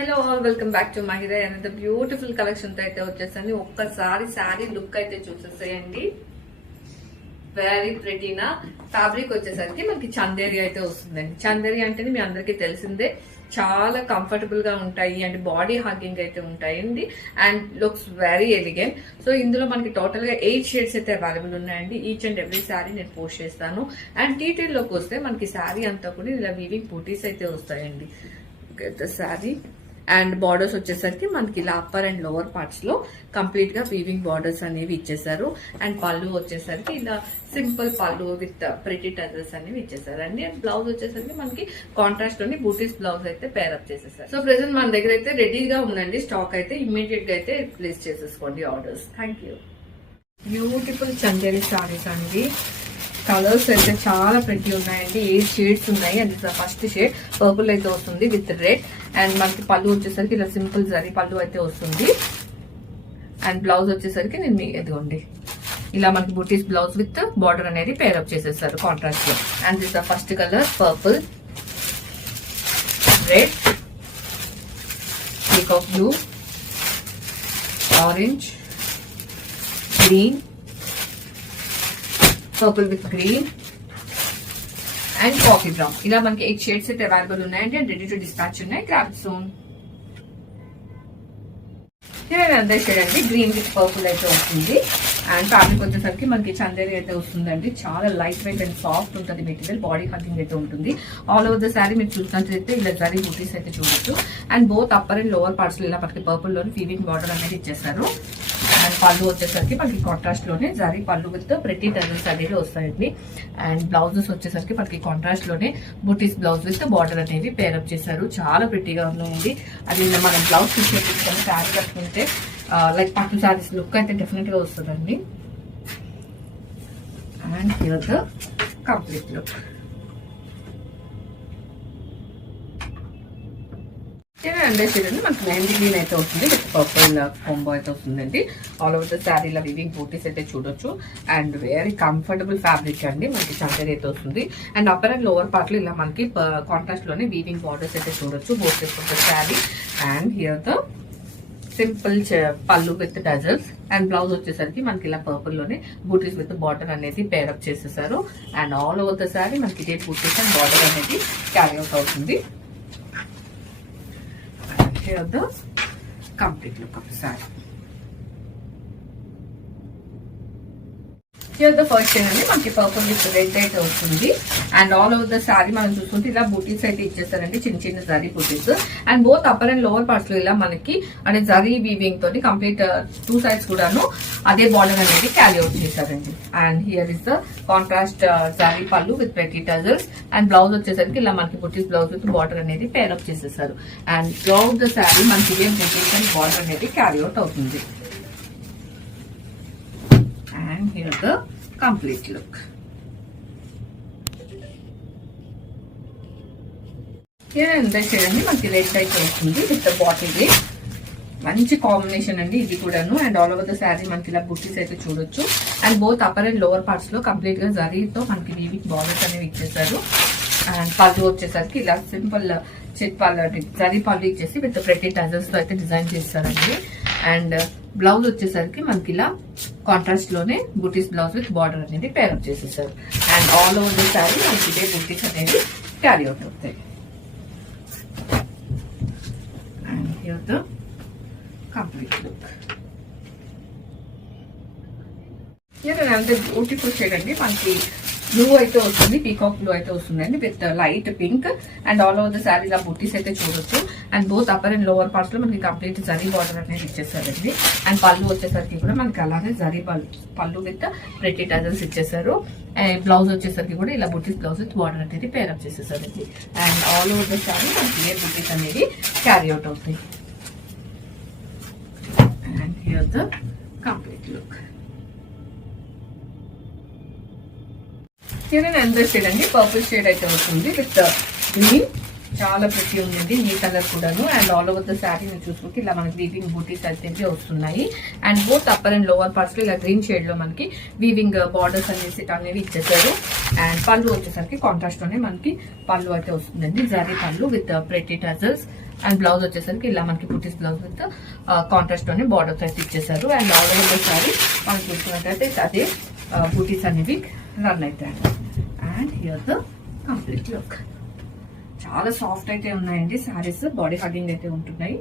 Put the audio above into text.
Hello all, welcome back to Mahira. And beautiful collection తో అయితే వచ్చేసండి. ఒక్కసారి శారీ లుక్ అయితే చూసేసేయండి. వెరీ ప్రెటీనా. ఫ్యాబ్రిక్ వచ్చేసరికి మనకి చందేరి అయితే వస్తుందండి. చందేరి అంటే మీ అందరికి తెలిసిందే, చాలా కంఫర్టబుల్ గా ఉంటాయి అండ్ బాడీ హగ్గింగ్ అయితే ఉంటాయండి and looks very elegant. So ఇందులో మనకి టోటల్ గా 8 షేడ్స్ అయితే అవైలబుల్ ఉన్నాయండి. ఈచ్ అండ్ ఎవ్రీ శారీ నేను పోస్ట్ చేస్తాను. అండ్ డీటెయిల్ లోకి వస్తే మనకి శారీ అంతా కూడా ఇలా వీవింగ్ బూటీస్ అయితే వస్తాయండి. శారీ అండ్ బార్డర్స్ వచ్చేసరికి మనకి ఇలా అప్పర్ అండ్ లోవర్ పార్ట్స్ లో కంప్లీట్ గా వీవింగ్ బార్డర్స్ అనేవి ఇచ్చేసారు. అండ్ పళ్ళు వచ్చేసరికి ఇలా సింపుల్ పళ్ళు విత్ ప్రిటీ టజల్స్ అనేవి ఇచ్చేసారు అండి. అండ్ బ్లౌజ్ వచ్చేసరికి మనకి కాంట్రాస్ట్ లోని బూటీస్ బ్లౌజ్ అయితే పేరప్ చేసేసారు. సో ప్రెసెంట్ మన దగ్గర అయితే రెడీగా ఉందండి. స్టాక్ అయితే ఇమ్మీడియట్ గా అయితే ప్లేస్ చేసేసుకోండి orders. Thank you. Beautiful Chanderi saris అండి. కలర్స్ అయితే చాలా ప్రెటీ ఉన్నాయండి. 8 షేడ్స్ ఉన్నాయి. అండ్ ఫస్ట్ షేడ్ పర్పుల్ అయితే వస్తుంది విత్ రెడ్. అండ్ మనకి పళ్ళు వచ్చేసరికి ఇలా సింపుల్ జరీ పళ్ళు అయితే వస్తుంది. అండ్ బ్లౌజ్ వచ్చేసరికి నేను ఎదుగోండి ఇలా మనకి బూటీస్ బ్లౌజ్ విత్ బార్డర్ అనేది పేరప్ చేసేస్తారు కాంట్రాస్ట్ లో. And this first colour purple, red, peacock blue, orange, green, purple with green and coffee brown. ఇలా మనకి 8 షేడ్స్ అయితే అవైలబుల్ ఉన్నాయండి అండ్ రెడీ టు డిస్పాచ్ ఉన్నాయి. Grab soon. అదే షేడ్ అండి, గ్రీన్ విత్ పర్పుల్ అయితే వస్తుంది. అండ్ ఫ్యాబ్రిక్ వచ్చేసరికి మనకి చందేరి అయితే వస్తుందండి. చాలా లైట్ వెయిట్ అండ్ సాఫ్ట్ ఉంటుంది మెటీరియల్. బాడీ హగ్గింగ్ అయితే ఉంటుంది. ఆల్ ఓవర్ ద శారీ మీరు చూసినట్లయితే ఇలా జరీ బూటీస్ అయితే చూడొచ్చు. And both upper and lower parts లో ఇలా మనకి పర్పుల్ లోని వీవింగ్ బార్డర్ అనేది ఇచ్చేసారు. అండ్ పళ్ళు వచ్చేసరికి మనకి కాంట్రాస్ట్ లోనే zari pallu with pretty tassels అనేవి వస్తాయండి. అండ్ బ్లౌజెస్ వచ్చేసరికి మనకి కాంట్రాస్ట్ లోనే బూటీస్ బ్లౌజ్ విత్ బార్డర్ అనేది పేరప్ చేశారు. చాలా ప్రెటీగా ఉన్నాయండి. అది మనం బ్లౌజ్ తీసుకొని శారీ కట్టుకుంటే లైక్ పట్టు శారీస్ లుక్ అయితే డెఫినెట్ గా వస్తుందండి. And here the complete look. అండి మనకి మెహందీ గ్రీన్ అయితే వస్తుంది విత్ పర్పుల్ కాంబో అయితే వస్తుందండి. ఆల్ ఓవర్ ద శారీ ఇలా వివింగ్ బూటీస్ అయితే చూడొచ్చు. అండ్ వెరీ కంఫర్టబుల్ ఫ్యాబ్రిక్ అండి. మనకి చందేరి అయితే వస్తుంది. And upper and lower part లో ఇలా మనకి కాంట్రాస్ట్ లోనే వీవింగ్ బార్డర్స్ అయితే చూడొచ్చు both of the sari. And here the simple పళ్ళు విత్ టజల్స్. అండ్ బ్లౌజ్ వచ్చేసరికి మనకి ఇలా పర్పుల్ లోనే బూటీస్ విత్ బార్డర్ అనేది పేరప్ చేసేసారు. And all over the sari మనకి ఇదే బూటీస్ అండ్ బార్డర్ అనేది క్యారీ అవుట్ అవుతుంది. Here the complete look of the saree. Here the first shade అండి మనకి పర్పుల్ విత్ రెడ్ అయితే వస్తుంది. And all over the sari మనం చూసుకుంటే ఇలా బూటీస్ అయితే ఇచ్చేస్తారండి, చిన్న చిన్న zari buttis. And both upper and lower parts లో ఇలా మనకి అంటే జరీ వీవింగ్ తోటి కంప్లీట్ 2 సైడ్స్ కూడాను అదే బార్డర్ అనేది క్యారీ అవుట్ చేశారండి. And here is the contrast zari pallu with pretty tassels. And blouse వచ్చేసరికి ఇలా మనకి బూటీస్ బ్లౌజ్ విత్ బార్డర్ అనేది పేరప్ చేసేసారు. And throughout the sari మనకి ఇదే బూటీస్ అండ్ బార్డర్ అనేది క్యారీ అవుట్ అవుతుంది. And here the complete look. Here అంతా చూడండి మనకి రెడ్ అయితే వస్తుంది విత్ బాటిల్ గ్రీన్. మంచి కాంబినేషన్ అండి ఇది కూడాను. And all over the sari మనకి ఇలా బుట్టీస్ అయితే చూడొచ్చు. And both upper and lower parts లో కంప్లీట్ గా జరీతో మనకి వీవింగ్ బార్డర్స్ అనేవి ఇచ్చేసారు. అండ్ పళ్ళు వచ్చేసరికి ఇలా సింపుల్ చిట్ పళ్ళు జరీ పళ్ళు ఇచ్చేసి విత్ ప్రెటీ టజల్స్ తో అయితే డిజైన్ చేస్తారండి. అండ్ బ్లౌజ్ వచ్చేసరికి మనకి ఇలా కాంట్రాస్ట్ లోనే బూటీస్ బ్లౌజ్ విత్ బార్డర్ అనేది పేరప్ చేసేసారు. And all over the sari మనకి ఇదే బూటీస్ అనేది క్యారీ అవుట్ అవుతాయి. And here the complete look. Here అంతా బ్యూటిఫుల్ షేడ్ అండి. మనకి బ్లూ అయితే వస్తుంది, పీకాక్ బ్లూ అయితే వస్తుంది అండి with light pink. And all over the sari ఇలా బుట్టీస్ అయితే చూడొచ్చు. And both upper and lower parts లో మనకి కంప్లీట్ జరీ బార్డర్ అనేది ఇచ్చేసారండి. అండ్ పళ్ళు వచ్చేసరికి కూడా మనకి అలాగే zari pallu with pretty tassels ఇచ్చేసారు. అండ్ బ్లౌజ్ వచ్చేసరికి కూడా ఇలా బుట్టీస్ బ్లౌజ్ విత్ బార్డర్ అనేది పేరప్ చేసేసారండి. And all over the sari మనకి ఏ బుట్టీస్ అనేది క్యారీ అవుట్ అవుతాయి. And here the complete look. అంతా షేడ్ అండి పర్పుల్ షేడ్ అయితే వస్తుంది విత్ గ్రీన్. చాలా ప్రతి ఉందండి ఈ కలర్ కూడాను. And all over the sari మీరు చూసుకుంటే ఇలా మనకి వీవింగ్ బూటీస్ అయితే వస్తున్నాయి. And both upper and lower parts లో ఇలా గ్రీన్ షేడ్ లో మనకి వీవింగ్ బార్డర్స్ అనేవి ఇచ్చేసారు. అండ్ పళ్ళు వచ్చేసరికి కాంట్రాస్ట్ లోనే మనకి పళ్ళు అయితే వస్తుందండి, zari pallu with pretty tassels. And blouse వచ్చేసరికి ఇలా మనకి బుటీస్ బ్లౌజ్ విత్ కాంట్రాస్ట్ లోనే బార్డర్స్ అయితే ఇచ్చేసారు. అండ్ ఆల్రెడీ ఒకసారి మనం చూసుకున్నట్టయితే అదే బూటీస్ అనేవి రన్ అవుతాయండి. And here the complete look. చాలా సాఫ్ట్ అయితే ఉన్నాయండి శారీస్, బాడీ హగ్గింగ్ అయితే ఉంటున్నాయి.